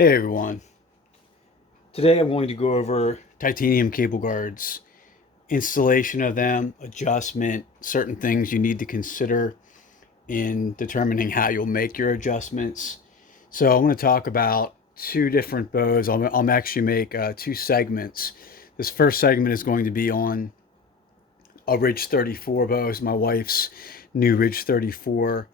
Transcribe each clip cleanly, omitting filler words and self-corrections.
Hey everyone. Today I'm going to go over titanium cable guards, installation of them, adjustment, certain things you need to consider in determining how you'll make your adjustments. So I'm going to talk about two different bows. I'll actually make two segments. This first segment is going to be on a Ridge 34 bow. It's my wife's new Ridge 34.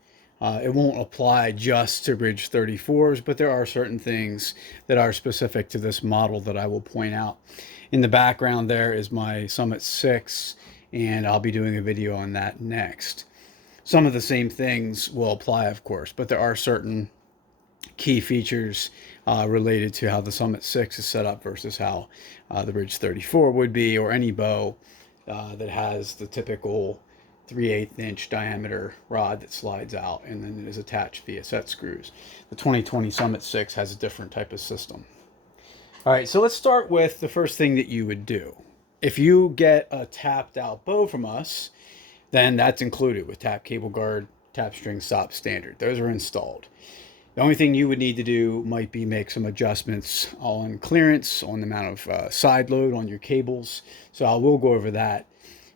It won't apply just to Ridge 34s, but there are certain things that are specific to this model that I will point out. In the background there is my Summit 6, and I'll be doing a video on that next. Some of the same things will apply, of course, but there are certain key features related to how the Summit 6 is set up versus how the Ridge 34 would be, or any bow that has the typical 3/8 inch diameter rod that slides out and then is attached via set screws. The 2020 Summit 6 has a different type of system. All right, so let's start with the first thing that you would do. If you get a tapped out bow from us, then that's included with tap cable guard, tap string stop standard. Those are installed. The only thing you would need to do might be make some adjustments on clearance, on the amount of side load on your cables. So I will go over that.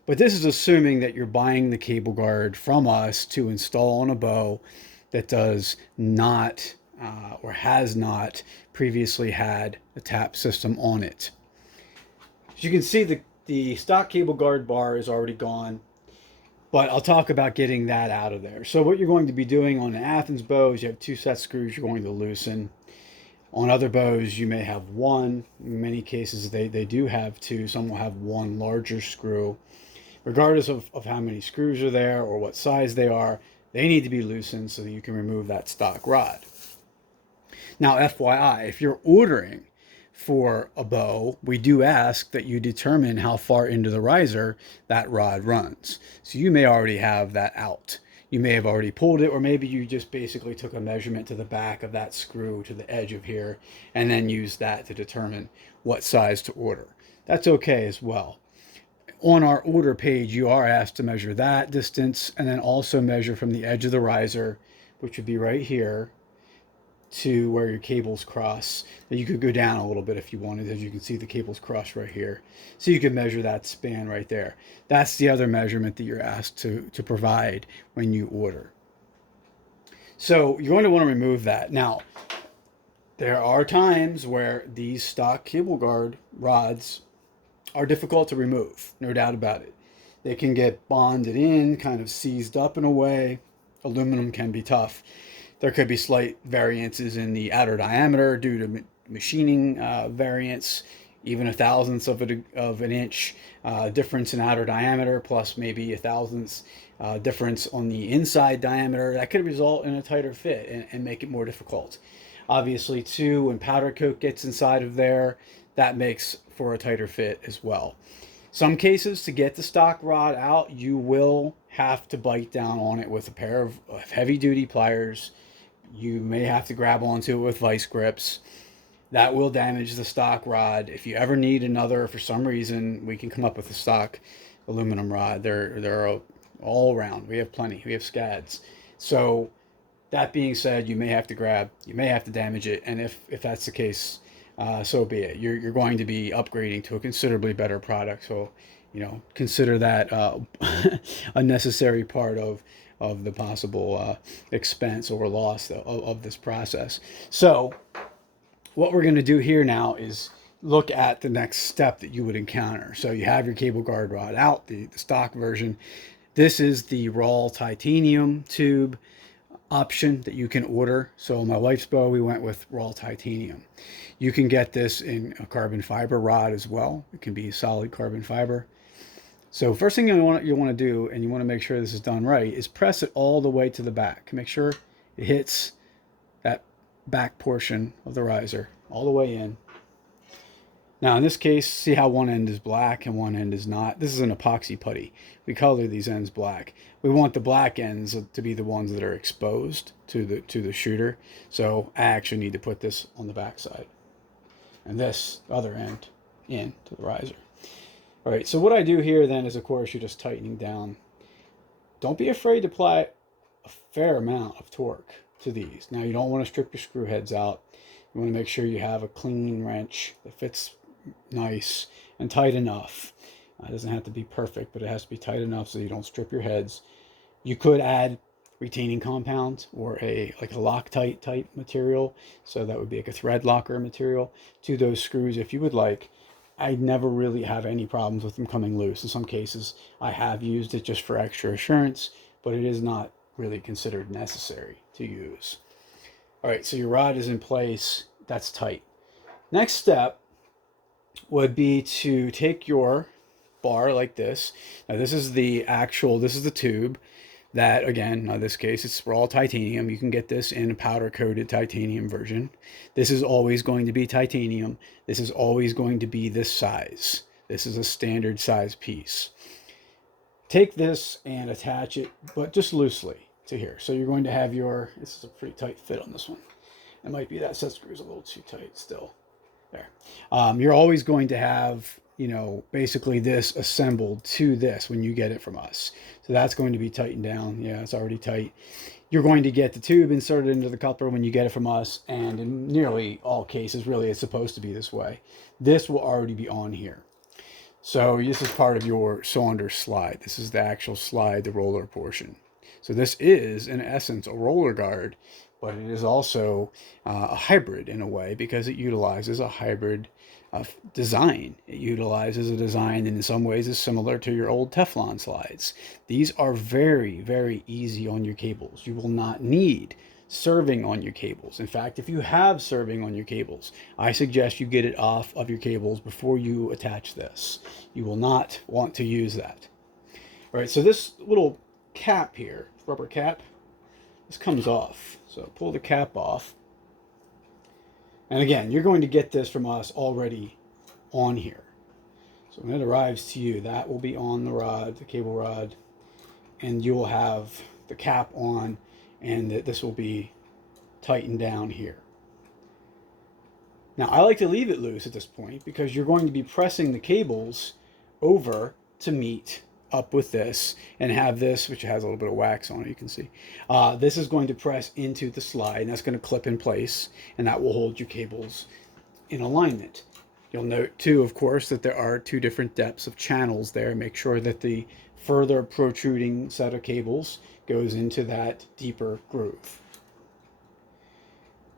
But this is assuming that you're buying the cable guard from us to install on a bow that does not or has not previously had a tap system on it. As you can see, the stock cable guard bar is already gone, but I'll talk about getting that out of there. So what you're going to be doing on the Athens bow is you have two set screws you're going to loosen. On other bows, you may have one. In many cases, they do have two. Some will have one larger screw. Regardless of how many screws are there or what size they are, they need to be loosened so that you can remove that stock rod. Now, FYI, if you're ordering for a bow, we do ask that you determine how far into the riser that rod runs. So you may already have that out. You may have already pulled it, or maybe you just basically took a measurement to the back of that screw to the edge of here and then used that to determine what size to order. That's okay as well. On our order page, you are asked to measure that distance and then also measure from the edge of the riser, which would be right here, to where your cables cross. You could go down a little bit if you wanted. As you can see, the cables cross right here. So you could measure that span right there. That's the other measurement that you're asked to provide when you order. So you're going to want to remove that. Now, there are times where these stock cable guard rods are difficult to remove, no doubt about it. They can get bonded in, kind of seized up in a way. Aluminum can be tough. There could be slight variances in the outer diameter due to machining variance, even a thousandth of an inch difference in outer diameter, plus maybe a thousandth difference on the inside diameter. That could result in a tighter fit and make it more difficult. Obviously, too, when powder coat gets inside of there, that makes for a tighter fit as well. Some cases, to get the stock rod out, you will have to bite down on it with a pair of heavy duty pliers. You may have to grab onto it with vice grips. That will damage the stock rod. If you ever need another, for some reason, we can come up with a stock aluminum rod. They're all around. We have plenty. We have scads. So that being said, you may have to damage it. And if that's the case, so be it. You're going to be upgrading to a considerably better product. So, consider that a necessary part of the possible expense or loss of this process. So what we're going to do here now is look at the next step that you would encounter. So you have your cable guard rod out, the stock version. This is the raw titanium tube option that you can order. So my wife's bow, we went with raw titanium. You can get this in a carbon fiber rod as well. It can be solid carbon fiber. So first thing you want to do, and you want to make sure this is done right, is press it all the way to the back. Make sure it hits that back portion of the riser all the way in. Now in this case, see how one end is black and one end is not. This is an epoxy putty. We color these ends black. We want the black ends to be the ones that are exposed to the shooter. So I actually need to put this on the back side, and this other end into the riser. All right, so what I do here then is, of course, you're just tightening down. Don't be afraid to apply a fair amount of torque to these. Now, you don't want to strip your screw heads out. You You want to make sure you have a clean wrench that fits nice and tight enough. It doesn't have to be perfect, but it has to be tight enough so you don't strip your heads. You could add retaining compound or a Loctite type material, so that would be like a thread locker material to those screws if you would like. I never really have any problems with them coming loose. In some cases I have used it just for extra assurance, but it is not really considered necessary to use. All right, so your rod is in place. That's tight. Next step would be to take your bar like this. Now this is the tube that, again, in this case, it's all titanium. You can get this in a powder coated titanium version. This is always going to be titanium. This is always going to be this size. This is a standard size piece. Take this and attach it, but just loosely to here. So you're going to have this is a pretty tight fit on this one. It might be that set screw is a little too tight still. There. You're always going to have, basically this assembled to this when you get it from us. So that's going to be tightened down. Yeah, it's already tight. You're going to get the tube inserted into the coupler when you get it from us, and in nearly all cases, really, it's supposed to be this way. This will already be on here. So this is part of your cylinder slide. This is the actual slide, the roller portion. So this is, in essence, a roller guard, but it is also a hybrid in a way, because it utilizes a hybrid design. It utilizes a design that in some ways is similar to your old Teflon slides. These are very, very easy on your cables. You will not need serving on your cables. In fact, if you have serving on your cables, I suggest you get it off of your cables before you attach this. You will not want to use that. All right, so this little cap here, rubber cap, this comes off. So pull the cap off. And again, you're going to get this from us already on here. So when it arrives to you, that will be on the rod, the cable rod, and you will have the cap on, and this will be tightened down here. Now, I like to leave it loose at this point because you're going to be pressing the cables over to meet up with this and have this, which has a little bit of wax on it, you can see. This is going to press into the slide, and that's going to clip in place, and that will hold your cables in alignment. You'll note too, of course, that there are two different depths of channels there. Make sure that the further protruding set of cables goes into that deeper groove.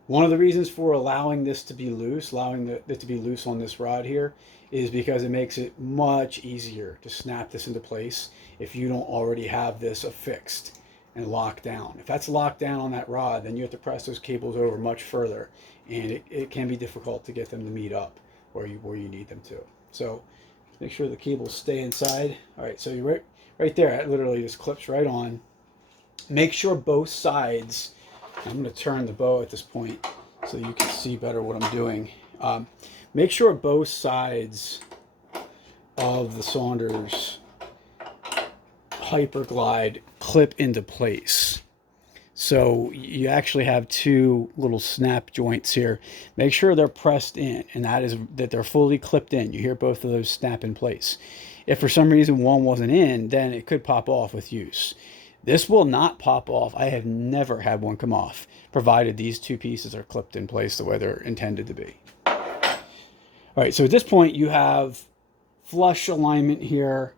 One of the reasons for allowing this to be loose, it to be loose on this rod here, is because it makes it much easier to snap this into place if you don't already have this affixed and locked down. If that's locked down on that rod, then you have to press those cables over much further, and it can be difficult to get them to meet up where you need them to. So make sure the cables stay inside. All right, so you're right there. It literally just clips right on. Make sure both sides, I'm going to turn the bow at this point so you can see better what I'm doing. Make sure both sides of the Saunders Hyperglide clip into place. So you actually have two little snap joints here. Make sure they're pressed in, and that they're fully clipped in. You hear both of those snap in place. If for some reason one wasn't in, then it could pop off with use. This will not pop off. I have never had one come off, provided these two pieces are clipped in place the way they're intended to be. All right, so at this point you have flush alignment here,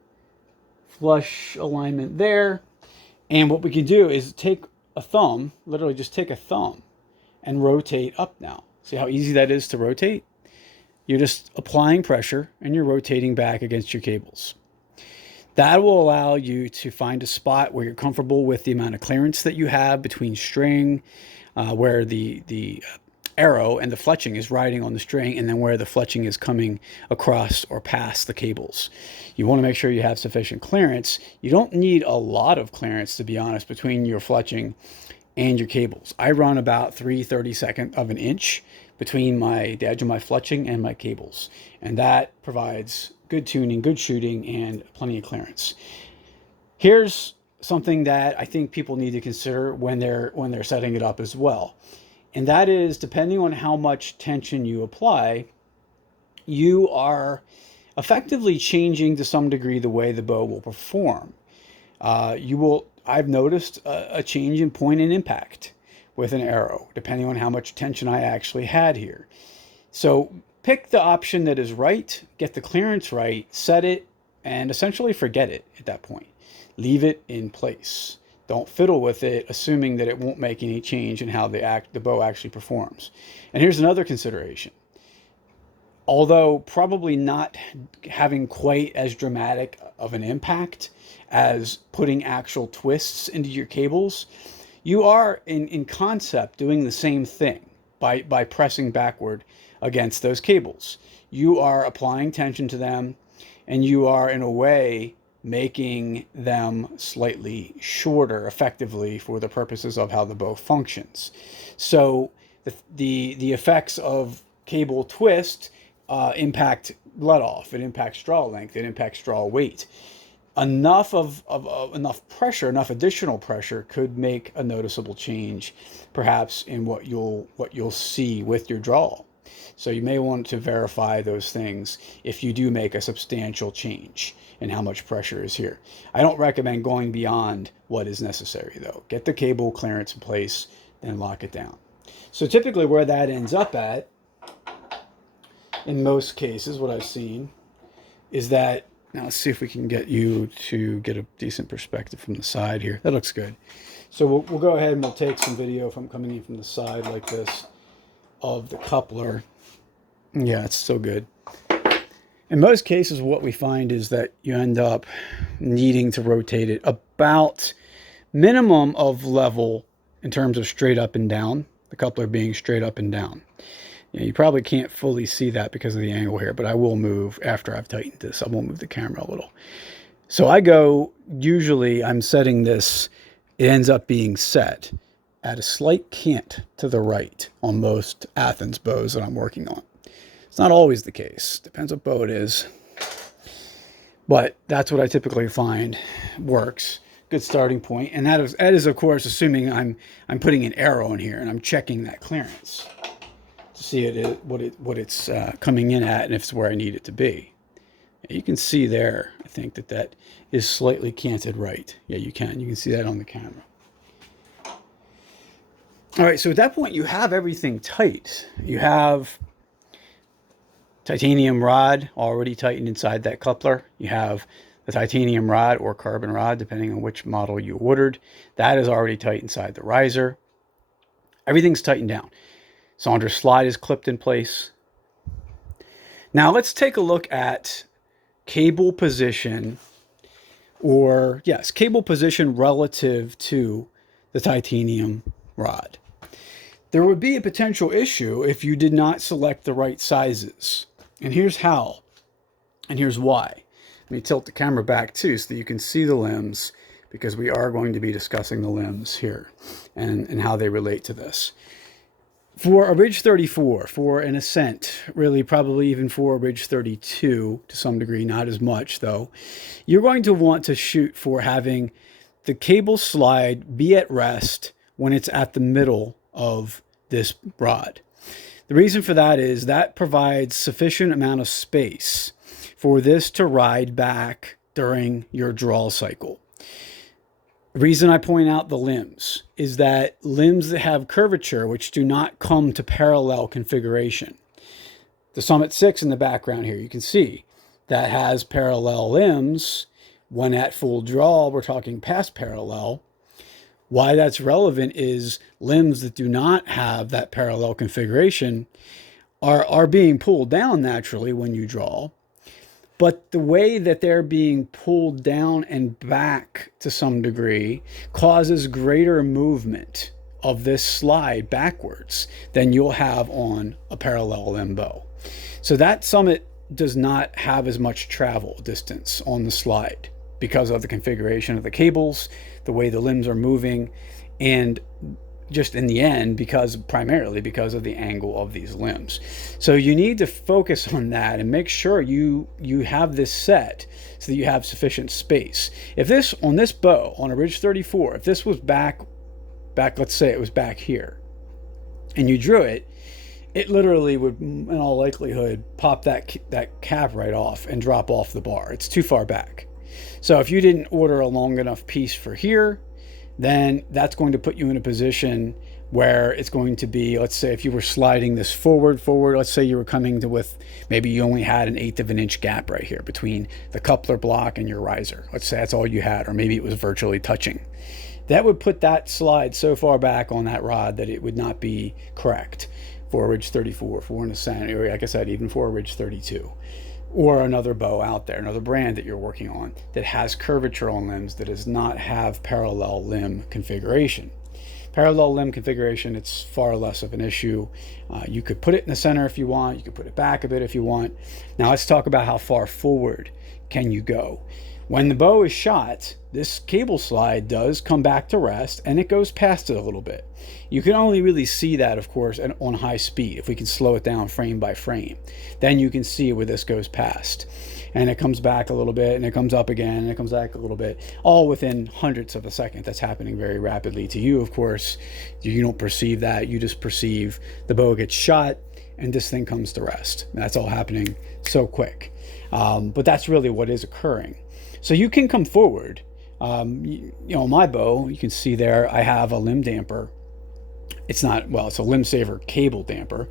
flush alignment there, and what we can do is take a thumb, literally just take a thumb and rotate up now. See how easy that is to rotate? You're just applying pressure and you're rotating back against your cables. That will allow you to find a spot where you're comfortable with the amount of clearance that you have between string, where the arrow and the fletching is riding on the string, and then where the fletching is coming across or past the cables. You want to make sure you have sufficient clearance. You don't need a lot of clearance, to be honest, between your fletching and your cables. I run about 3/32 of an inch between the edge of my fletching and my cables, and that provides good tuning, good shooting, and plenty of clearance. Here's something that I think people need to consider when they're setting it up as well. And that is, depending on how much tension you apply, you are effectively changing to some degree the way the bow will perform. I've noticed a change in point and impact. with an arrow, depending on how much tension I actually had here. So pick the option that is right, get the clearance right, set it, and essentially forget it at that point. Leave it in place. Don't fiddle with it, assuming that it won't make any change in how the bow actually performs. And here's another consideration. Although probably not having quite as dramatic of an impact as putting actual twists into your cables, you are in concept doing the same thing by pressing backward against those cables. You are applying tension to them, and you are in a way making them slightly shorter effectively for the purposes of how the bow functions. So the effects of cable twist impact let off, it impacts draw length, it impacts draw weight. Enough enough pressure, enough additional pressure could make a noticeable change, perhaps in what you'll see with your draw. So you may want to verify those things if you do make a substantial change in how much pressure is here. I don't recommend going beyond what is necessary though. Get the cable clearance in place and lock it down. So typically where that ends up at, in most cases, what I've seen is that, now let's see if we can get you to get a decent perspective from the side here. That looks good. So we'll go ahead and we'll take some video from coming in from the side like this of the coupler. Yeah, it's still good. In most cases, what we find is that you end up needing to rotate it about minimum of level in terms of straight up and down, the coupler being straight up and down. You probably can't fully see that because of the angle here, but I will move after I've tightened this. I will move the camera a little. So I go, usually I'm setting this, it ends up being set at a slight cant to the right on most Athens bows that I'm working on. It's not always the case. Depends what bow it is. But that's what I typically find works. Good starting point. And that is of course, assuming I'm putting an arrow in here and I'm checking that clearance to see what it's coming in at and if it's where I need it to be. You can see there, I think that is slightly canted right. Yeah, you can see that on the camera. All right, so at that point you have everything tight. You have titanium rod already tightened inside that coupler. You have the titanium rod or carbon rod, depending on which model you ordered. That is already tight inside the riser. Everything's tightened down. Saunders slide is clipped in place. Now let's take a look at cable position, or yes, cable position relative to the titanium rod. There would be a potential issue if you did not select the right sizes. And here's how, and here's why. Let me tilt the camera back too so that you can see the limbs, because we are going to be discussing the limbs here and how they relate to this. For a Ridge 34, for an Ascent, really probably even for a Ridge 32 to some degree, not as much though, you're going to want to shoot for having the cable slide be at rest when it's at the middle of this rod. The reason for that is that provides sufficient amount of space for this to ride back during your draw cycle. The reason I point out the limbs is that limbs that have curvature, which do not come to parallel configuration. The Summit 6 in the background here, you can see that has parallel limbs. When at full draw, we're talking past parallel. Why that's relevant is limbs that do not have that parallel configuration are being pulled down naturally when you draw. But the way that they're being pulled down and back to some degree causes greater movement of this slide backwards than you'll have on a parallel limb bow. So that Summit does not have as much travel distance on the slide because of the configuration of the cables, the way the limbs are moving, and just in the end, primarily because of the angle of these limbs. So you need to focus on that and make sure you have this set so that you have sufficient space. If this, on this bow, on a Ridge 34, if this was back, let's say it was back here, and you drew it, it literally would, in all likelihood, pop that cap right off and drop off the bar. It's too far back. So if you didn't order a long enough piece for here, then that's going to put you in a position where it's going to be, let's say if you were sliding this forward, let's say you were coming to with, maybe you only had an 1/8 of an inch gap right here between the coupler block and your riser. Let's say that's all you had, or maybe it was virtually touching. That would put that slide so far back on that rod that it would not be correct for a ridge 34, for an ascent, or like I said, even for a ridge 32. Or another bow out there, another brand that you're working on that has curvature on limbs that does not have parallel limb configuration. Parallel limb configuration, it's far less of an issue. You could put it in the center if you want. You could put it back a bit if you want. Now let's talk about how far forward can you go. When the bow is shot, this cable slide does come back to rest and it goes past it a little bit. You can only really see that, of course, on high speed. If we can slow it down frame by frame, then you can see where this goes past. And it comes back a little bit, and it comes up again, and it comes back a little bit, all within hundredths of a second. That's happening very rapidly to you, of course. You don't perceive that. You just perceive the bow gets shot, and this thing comes to rest. That's all happening so quick. But that's really what is occurring. So you can come forward. You know, my bow, you can see there, I have a limb damper. It's not, well, it's a limb saver cable damper.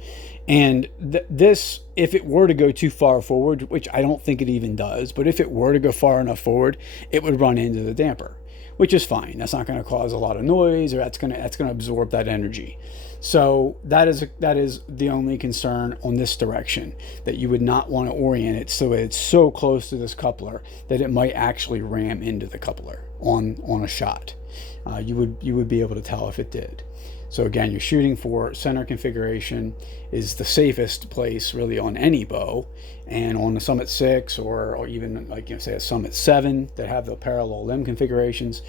And this, if it were to go too far forward, which I don't think it even does, but if it were to go far enough forward, it would run into the damper, which is fine. That's not going to cause a lot of noise, or that's going to absorb that energy. So that is the only concern on this direction, that you would not want to orient it so it's so close to this coupler that it might actually ram into the coupler on a shot. You would be able to tell if it did. So again, you're shooting for center configuration is the safest place really on any bow, and on the Summit 6 or even, like, you know, say a Summit 7 that have the parallel limb configurations,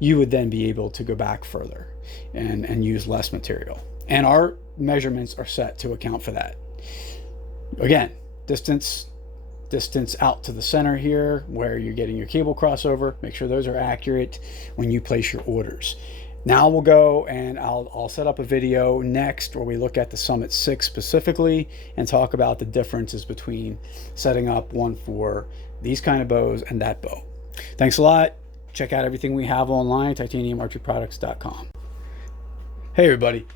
you would then be able to go back further and use less material. And our measurements are set to account for that. Again, distance out to the center here where you're getting your cable crossover, make sure those are accurate when you place your orders. Now we'll go and I'll set up a video next where we look at the Summit 6 specifically and talk about the differences between setting up one for these kind of bows and that bow. Thanks a lot. Check out everything we have online, titaniumarcheryproducts.com. Hey everybody,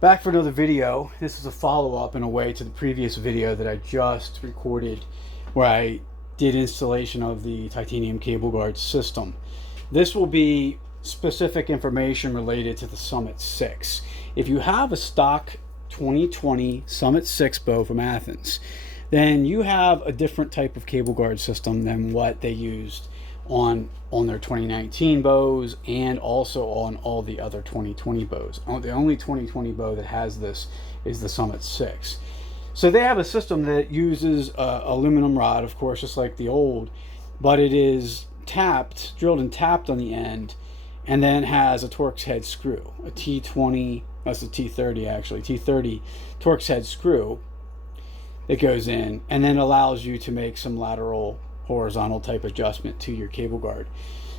back for another video. This is a follow-up in a way to the previous video that I just recorded where I did installation of the titanium cable guard system. This will be specific information related to the Summit 6. If you have a stock 2020 Summit 6 bow from Athens, then you have a different type of cable guard system than what they used on their 2019 bows and also on all the other 2020 bows. The only 2020 bow that has this is the Summit 6. So they have a system that uses aluminum rod, of course, just like the old, but it is tapped, drilled and tapped on the end, and then has a Torx head screw, a T20, that's a T30 actually, T30 Torx head screw that goes in and then allows you to make some lateral horizontal type adjustment to your cable guard.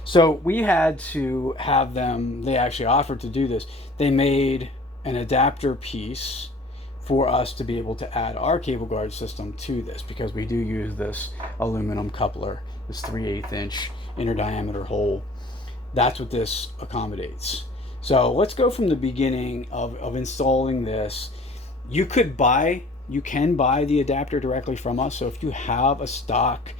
So we had to have them, they actually offered to do this. They made an adapter piece for us to be able to add our cable guard system to this, because we do use this aluminum coupler, this 3/8 inch inner diameter hole. That's what this accommodates. So let's go from the beginning of installing this. You can buy the adapter directly from us. So if you have a stock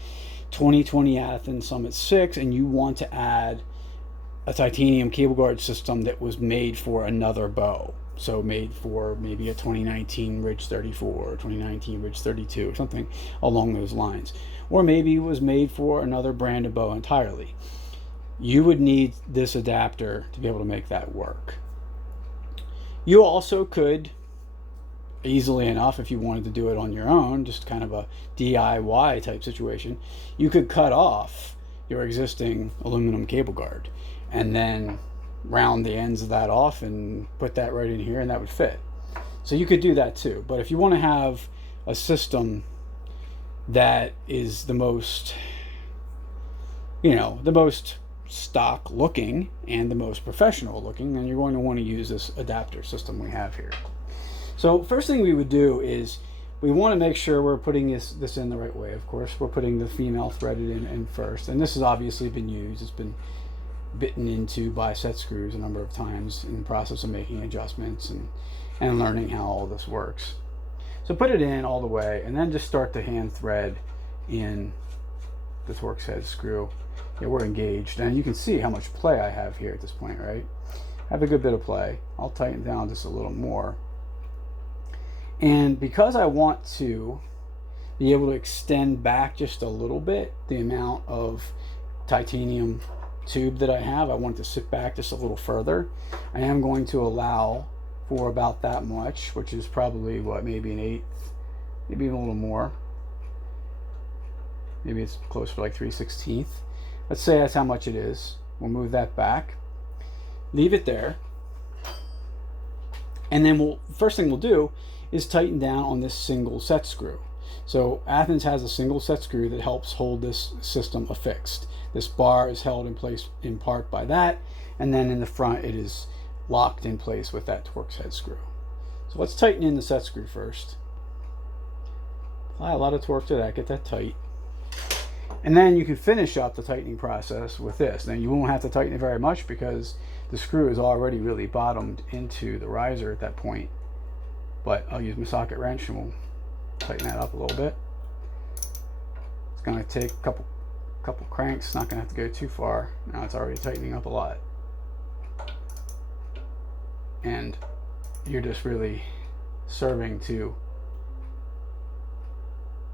2020 Athens Summit 6 and you want to add a titanium cable guard system that was made for another bow, so made for maybe a 2019 Ridge 34 or 2019 Ridge 32 or something along those lines, or maybe it was made for another brand of bow entirely, you would need this adapter to be able to make that work. You also could easily enough, if you wanted to do it on your own, just kind of a DIY type situation, you could cut off your existing aluminum cable guard and then round the ends of that off and put that right in here, and that would fit. So you could do that too. But if you want to have a system that is the most, the most stock looking and the most professional looking, then you're going to want to use this adapter system we have here. So first thing we would do is we want to make sure we're putting this in the right way. Of course, we're putting the female threaded in first, and this has obviously been used. It's been bitten into by set screws a number of times in the process of making adjustments and learning how all this works. So put it in all the way, and then just start to hand thread in the Torx head screw. Yeah, we're engaged, and you can see how much play I have here at this point, right? I have a good bit of play. I'll tighten down just a little more. And because I want to be able to extend back just a little bit the amount of titanium tube that I have, I want it to sit back just a little further. I am going to allow for about that much, which is probably what, maybe an eighth, maybe even a little more. Maybe it's close to like 3/16. Let's say that's how much it is. We'll move that back, leave it there, and then first thing we'll do is tighten down on this single set screw. So Athens has a single set screw that helps hold this system affixed. This bar is held in place in part by that, and then in the front it is locked in place with that Torx head screw. So let's tighten in the set screw first. Apply a lot of torque to that, get that tight. And then you can finish up the tightening process with this. Now you won't have to tighten it very much because the screw is already really bottomed into the riser at that point. But I'll use my socket wrench and we'll tighten that up a little bit. It's going to take a couple cranks. It's not going to have to go too far. Now it's already tightening up a lot. And you're just really serving to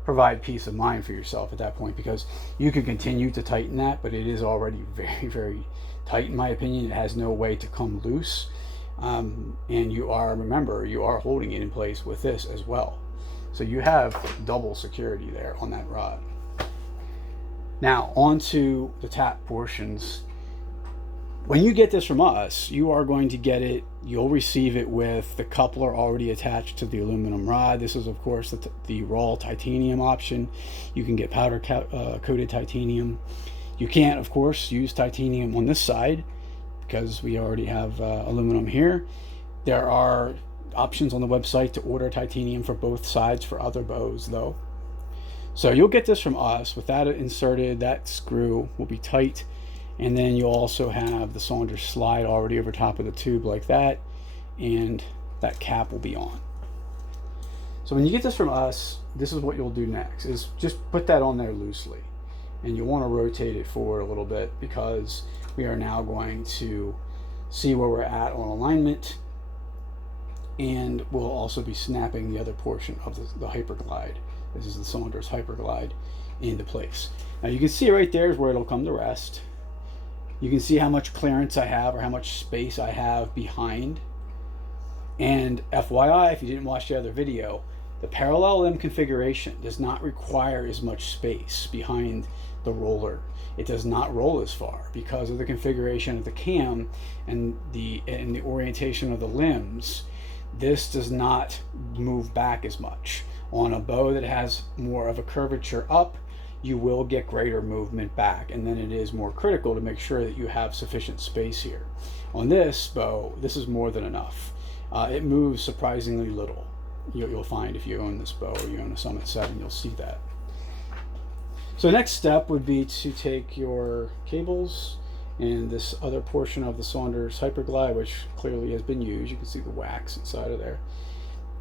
provide peace of mind for yourself at that point, because you can continue to tighten that, but it is already very, very tight in my opinion. It has no way to come loose. And remember, you are holding it in place with this as well. So you have double security there on that rod. Now onto the tap portions. When you get this from us, you are going to get it, you'll receive it with the coupler already attached to the aluminum rod. This is of course the raw titanium option. You can get powder coated titanium. You can't of course use titanium on this side because we already have aluminum here. There are options on the website to order titanium for both sides for other bows though. So you'll get this from us with that inserted. That screw will be tight. And then you'll also have the cylinder slide already over top of the tube like that, and that cap will be on. So when you get this from us, this is what you'll do next, is just put that on there loosely. And you'll want to rotate it forward a little bit because we are now going to see where we're at on alignment, and we'll also be snapping the other portion of the hyperglide. This is the cylinder's hyperglide into place. Now you can see right there is where it'll come to rest. You can see how much clearance I have or how much space I have behind. And FYI, if you didn't watch the other video, the parallel limb configuration does not require as much space behind the roller. It does not roll as far because of the configuration of the cam and the orientation of the limbs. This does not move back as much. On a bow that has more of a curvature up, you will get greater movement back, and then it is more critical to make sure that you have sufficient space here. On this bow, this is more than enough. It moves surprisingly little. You'll find if you own this bow or you own a Summit 7, you'll see that. So the next step would be to take your cables and this other portion of the cylinder's hyperglide, which clearly has been used. You can see the wax inside of there.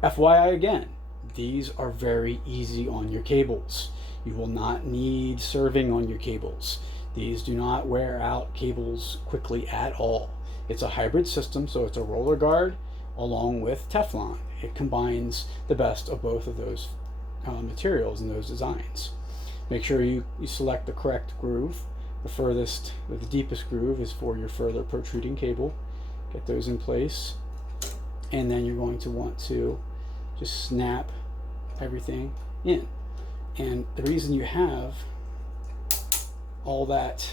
FYI again, these are very easy on your cables. You will not need serving on your cables. These do not wear out cables quickly at all. It's a hybrid system, so it's a roller guard along with Teflon. It combines the best of both of those materials and those designs. Make sure you select the correct groove. The deepest groove is for your further protruding cable. Get those in place. And then you're going to want to just snap everything in. And the reason you have all that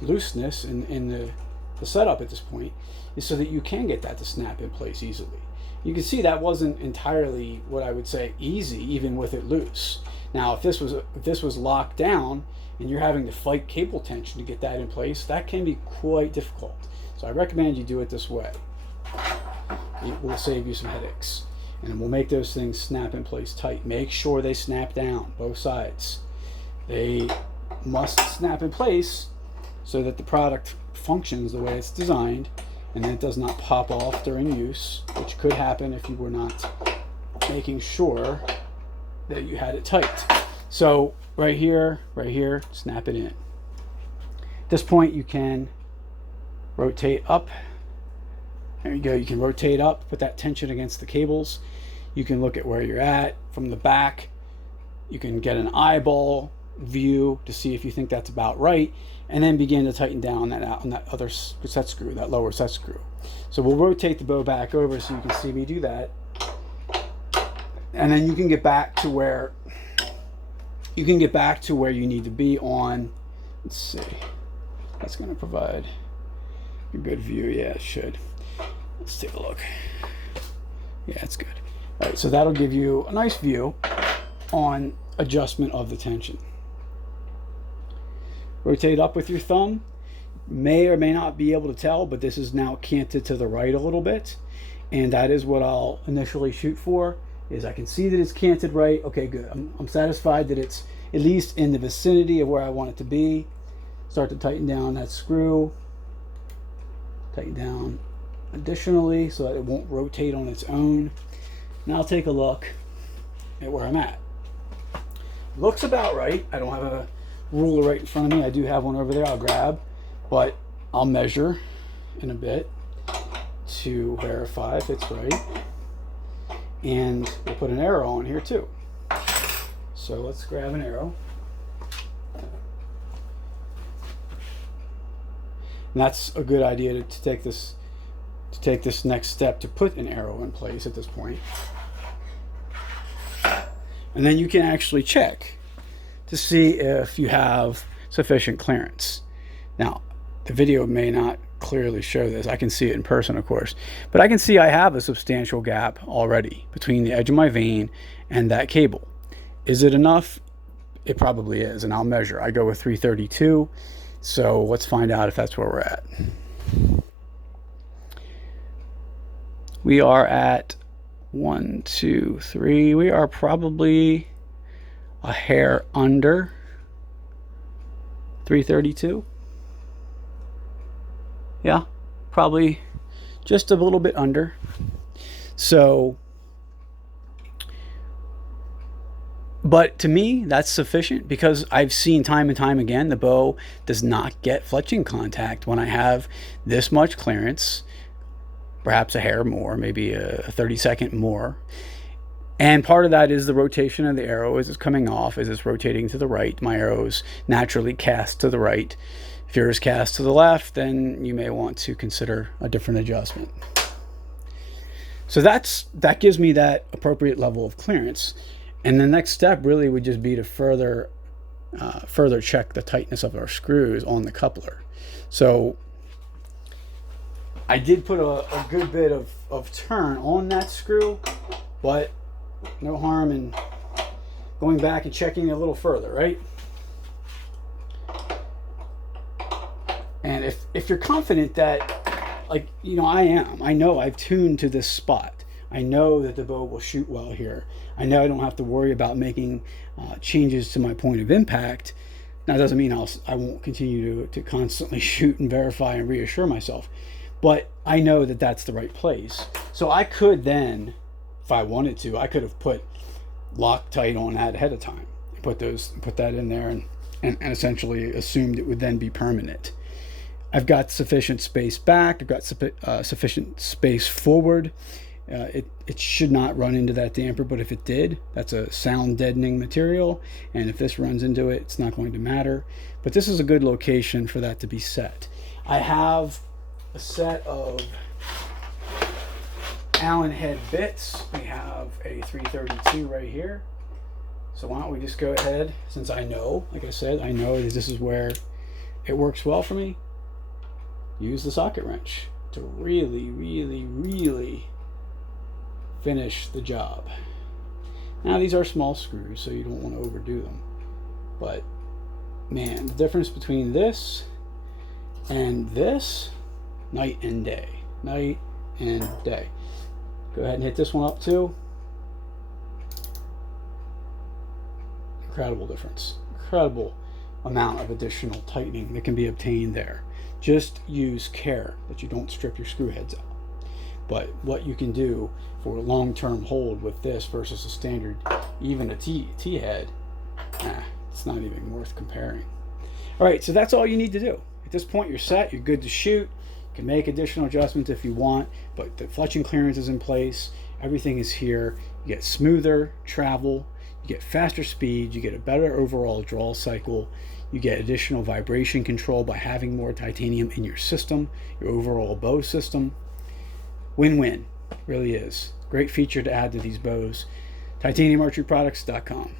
looseness in the setup at this point is so that you can get that to snap in place easily. You can see that wasn't entirely what I would say easy, even with it loose. Now, if this was locked down and you're having to fight cable tension to get that in place, that can be quite difficult. So I recommend you do it this way. It will save you some headaches. And we'll make those things snap in place tight. Make sure they snap down, both sides. They must snap in place so that the product functions the way it's designed, and then it does not pop off during use, which could happen if you were not making sure that you had it tight. So right here, snap it in. At this point, you can rotate up. There you go. You can rotate up, put that tension against the cables. You can look at where you're at from the back. You can get an eyeball view to see if you think that's about right, and then begin to tighten down on that other set screw, that lower set screw. So we'll rotate the bow back over so you can see me do that, and then you can get back to where you need to be on. Let's see. That's going to provide a good view. Yeah, it should. Let's take a look. Yeah, it's good. All right, so that'll give you a nice view on adjustment of the tension. Rotate up with your thumb. May or may not be able to tell, but this is now canted to the right a little bit, and that is what I'll initially shoot for. Is I can see that it's canted right. Okay, good. I'm satisfied that it's at least in the vicinity of where I want it to be. Start to tighten down that screw. Tighten down additionally so that it won't rotate on its own. Now I'll take a look at where I'm at. Looks about right. I don't have a ruler right in front of me. I do have one over there I'll grab, but I'll measure in a bit to verify if it's right. And we'll put an arrow on here too. So let's grab an arrow. And that's a good idea to take this next step, to put an arrow in place at this point. And then you can actually check to see if you have sufficient clearance. Now, the video may not clearly show this. I can see it in person, of course, but I can see I have a substantial gap already between the edge of my vane and that cable. Is it enough? It probably is, and I'll measure. I go with 332. So let's find out if that's where we're at. We are at 1, 2, 3. We are probably a hair under 332. Yeah, probably just a little bit under. So, but to me, that's sufficient, because I've seen time and time again the bow does not get fletching contact when I have this much clearance, perhaps a hair more, maybe a 30-second more. And part of that is the rotation of the arrow as it's coming off, as it's rotating to the right. My arrow's naturally cast to the right. If yours is cast to the left, then you may want to consider a different adjustment. So that gives me that appropriate level of clearance. And the next step really would just be to further check the tightness of our screws on the coupler. So I did put a good bit of turn on that screw, but no harm in going back and checking a little further, right? And if you're confident that, like, you know, I know I've tuned to this spot. I know that the bow will shoot well here. I know I don't have to worry about making changes to my point of impact. Now, that doesn't mean I won't continue to constantly shoot and verify and reassure myself. But I know that that's the right place. So I could then, if I wanted to, I could have put Loctite on that ahead of time. Put that in there and essentially assumed it would then be permanent. I've got sufficient space back. I've got sufficient space forward. It should not run into that damper, but if it did, that's a sound deadening material, and if this runs into it, it's not going to matter. But this is a good location for that to be set. I have a set of Allen head bits. We have a 332 right here. So why don't we just go ahead, since I know, like I said, I know that this is where it works well for me, use the socket wrench to really, really, really finish the job. Now, these are small screws, so you don't want to overdo them. But man, the difference between this and this, night and day. Night and day. Go ahead and hit this one up too. Incredible difference. Incredible amount of additional tightening that can be obtained there. Just use care that you don't strip your screw heads out. But what you can do for a long-term hold with this versus a standard, even a T head, it's not even worth comparing. All right, so that's all you need to do. At this point, you're set. You're good to shoot. You can make additional adjustments if you want, but the fletching clearance is in place. Everything is here. You get smoother travel. You get faster speed. You get a better overall draw cycle. You get additional vibration control by having more titanium in your system, your overall bow system. Win-win, really is. Great feature to add to these bows. TitaniumArcheryProducts.com.